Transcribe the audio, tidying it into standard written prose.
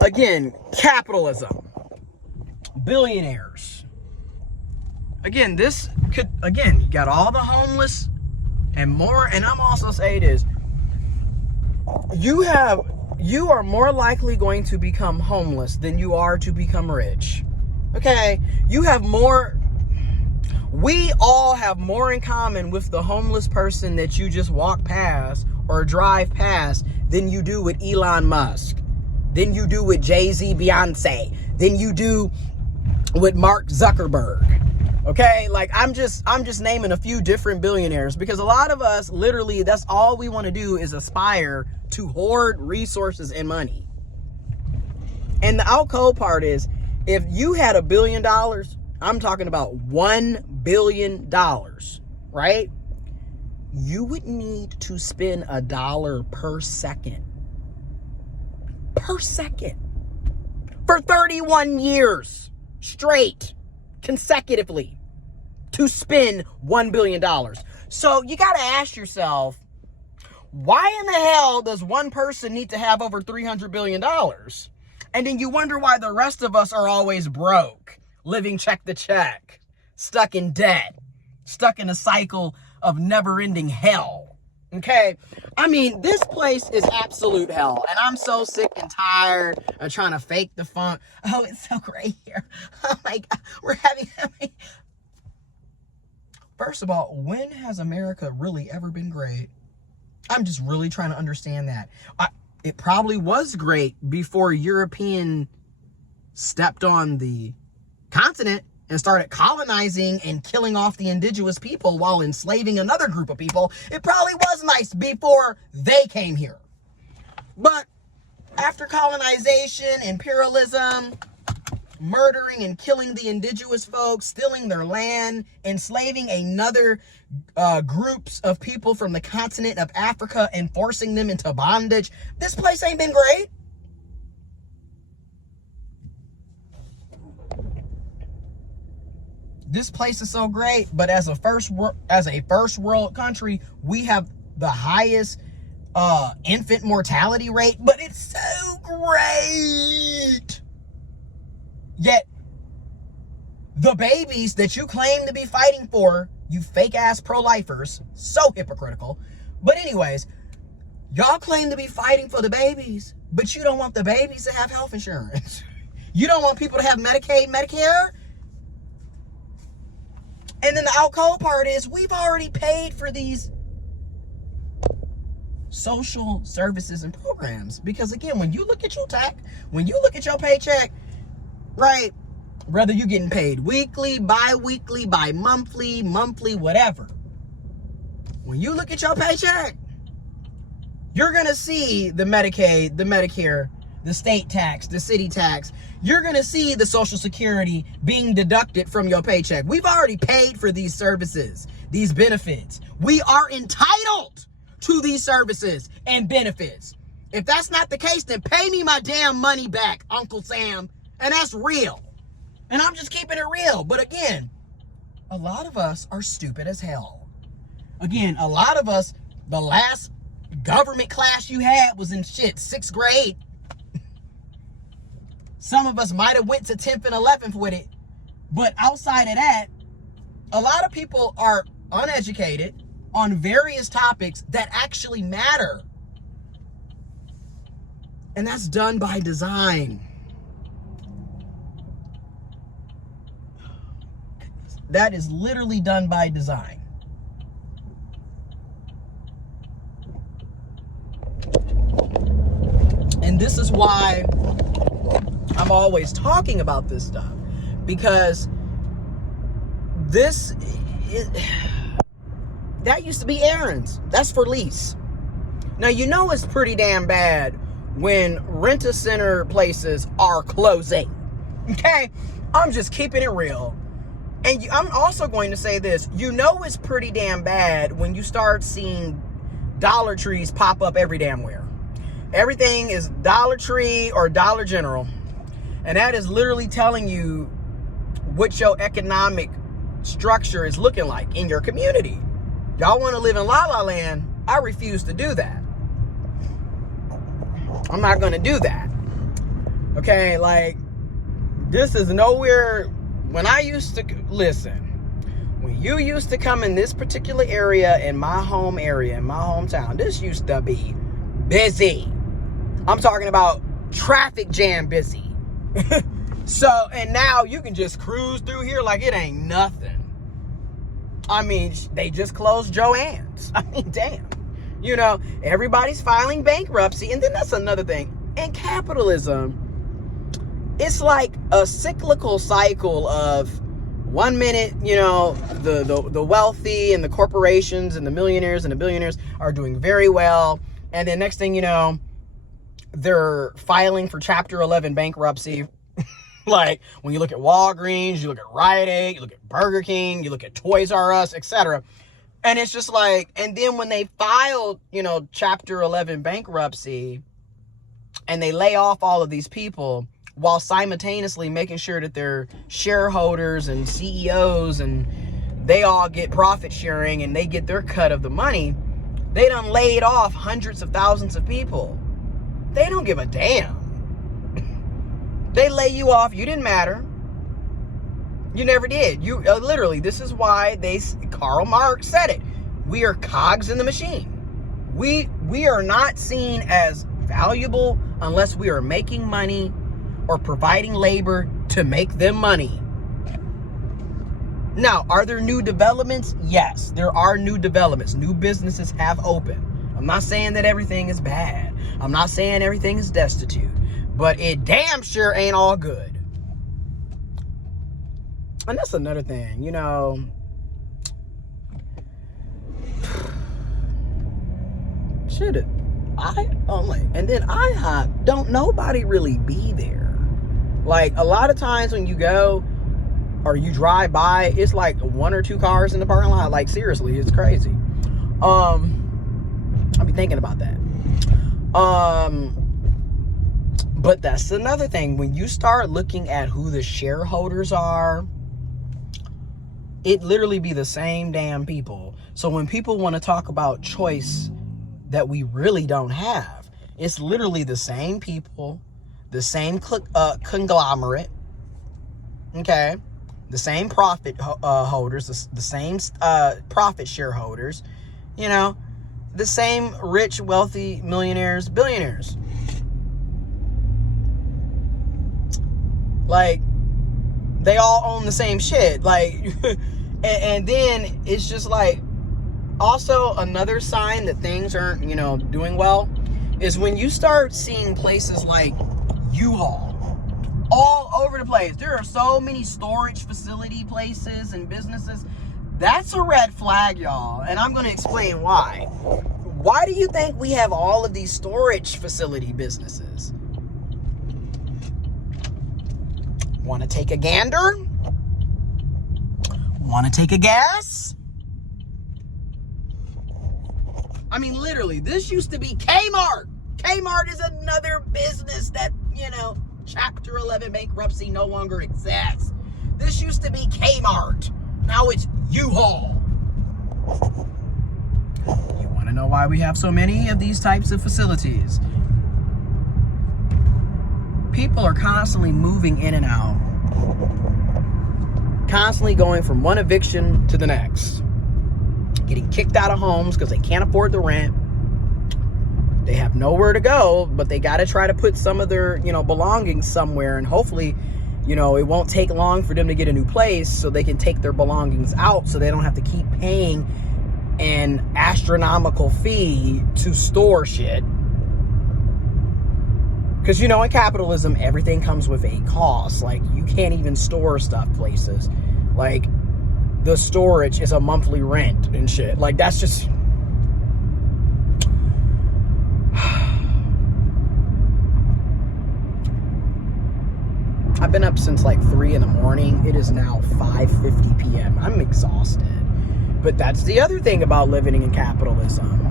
again, capitalism, billionaires. Again, this could, again, you got all the homeless and more. And I'm also saying this, you are more likely going to become homeless than you are to become rich. Okay? We all have more in common with the homeless person that you just walk past or drive past than you do with Elon Musk, than you do with Jay-Z, Beyonce, than you do with Mark Zuckerberg. Okay, like I'm just naming a few different billionaires, because a lot of us, literally, that's all we want to do is aspire to hoard resources and money. And the out cold part is, if you had $1 billion, I'm talking about $1 billion, right? You would need to spend $1 per second. Per second. For 31 years straight, consecutively, to spend $1 billion. So you got to ask yourself, why in the hell does one person need to have over $300 billion? And then you wonder why the rest of us are always broke, living check to check, stuck in debt, stuck in a cycle of never-ending hell. Okay? I mean, this place is absolute hell. And I'm so sick and tired of trying to fake the funk. Oh, it's so great here. Oh my God, we're having... First of all, when has America really ever been great? I'm just really trying to understand that. It probably was great before European stepped on the continent and started colonizing and killing off the indigenous people while enslaving another group of people. It probably was nice before they came here. But after colonization, imperialism, murdering and killing the indigenous folks, stealing their land, enslaving another groups of people from the continent of Africa and forcing them into bondage, this place ain't been great. This place is so great, but as a first world country, we have the highest infant mortality rate, but it's so great. Yet, the babies that you claim to be fighting for, you fake-ass pro-lifers, so hypocritical. But anyways, y'all claim to be fighting for the babies, but you don't want the babies to have health insurance. You don't want people to have Medicaid, Medicare. And then the out cold part is, we've already paid for these social services and programs. Because again, when you look at your paycheck, right, whether you're getting paid weekly, bi-weekly, bi-monthly, monthly, whatever, when you look at your paycheck, you're going to see the Medicaid, the Medicare, the state tax, the city tax. You're going to see the Social Security being deducted from your paycheck. We've already paid for these services, these benefits. We are entitled to these services and benefits. If that's not the case, then pay me my damn money back, Uncle Sam. And that's real. And I'm just keeping it real. But again, a lot of us are stupid as hell. Again, a lot of us, the last government class you had was in 6th grade. Some of us might have went to 10th and 11th with it. But outside of that, a lot of people are uneducated on various topics that actually matter. And that's done by design. That is literally done by design. And this is why I'm always talking about this stuff. Because that used to be errands. That's for lease. Now, you know it's pretty damn bad when rent-a-center places are closing. Okay? I'm just keeping it real. And I'm also going to say this. You know it's pretty damn bad when you start seeing Dollar Trees pop up every damn where. Everything is Dollar Tree or Dollar General. And that is literally telling you what your economic structure is looking like in your community. Y'all want to live in La La Land? I refuse to do that. I'm not going to do that. Okay, like, this is nowhere. When I used to, listen, when you used to come in this particular area, in my home area, in my hometown, this used to be busy. I'm talking about traffic jam busy. So, and now you can just cruise through here like it ain't nothing. I mean, they just closed Joann's. I mean, damn. You know, everybody's filing bankruptcy. And then that's another thing. In capitalism, it's like a cyclical cycle of 1 minute, you know, the wealthy and the corporations and the millionaires and the billionaires are doing very well. And then next thing you know, they're filing for Chapter 11 bankruptcy. Like, when you look at Walgreens, you look at Rite Aid, you look at Burger King, you look at Toys R Us, etc. And it's just like, and then when they filed, you know, Chapter 11 bankruptcy, and they lay off all of these people while simultaneously making sure that their shareholders and CEOs and they all get profit sharing and they get their cut of the money, they done laid off hundreds of thousands of people. They don't give a damn. They lay you off. You didn't matter. You never did. You literally, this is why Karl Marx said it. We are cogs in the machine. We are not seen as valuable unless we are making money or providing labor to make them money. Now, are there new developments? Yes, there are new developments. New businesses have opened. I'm not saying that everything is bad. I'm not saying everything is destitute. But it damn sure ain't all good. And that's another thing, you know. Shit, and then IHOP, don't nobody really be there. Like, a lot of times when you go or you drive by, it's like 1 or 2 cars in the parking lot. Like, seriously, it's crazy. I'll be thinking about that. But that's another thing. When you start looking at who the shareholders are, it literally be the same damn people. So when people want to talk about choice that we really don't have, it's literally the same people, the same conglomerate, okay, the same profit holders, the same profit shareholders, you know, the same rich, wealthy millionaires, billionaires. Like, they all own the same shit. Like, and then it's just like, also another sign that things aren't, you know, doing well is when you start seeing places like U-Haul all over the place. There are so many storage facility places and businesses. That's a red flag, y'all. And I'm going to explain why. Why do you think we have all of these storage facility businesses? Want to take a gander? Want to take a guess? I mean, literally, this used to be Kmart. Kmart is another business that, you know, Chapter 11 bankruptcy no longer exists. This used to be Kmart. Now it's U-Haul. You want to know why we have so many of these types of facilities? People are constantly moving in and out. Constantly going from one eviction to the next. Getting kicked out of homes because they can't afford the rent. They have nowhere to go, but they got to try to put some of their, you know, belongings somewhere. And hopefully, you know, it won't take long for them to get a new place so they can take their belongings out so they don't have to keep paying an astronomical fee to store shit. Because, you know, in capitalism, everything comes with a cost. Like, you can't even store stuff places. Like, the storage is a monthly rent and shit. Like, that's just... I've been up since like 3 in the morning. It is now 5:50 p.m. I'm exhausted. But that's the other thing about living in capitalism.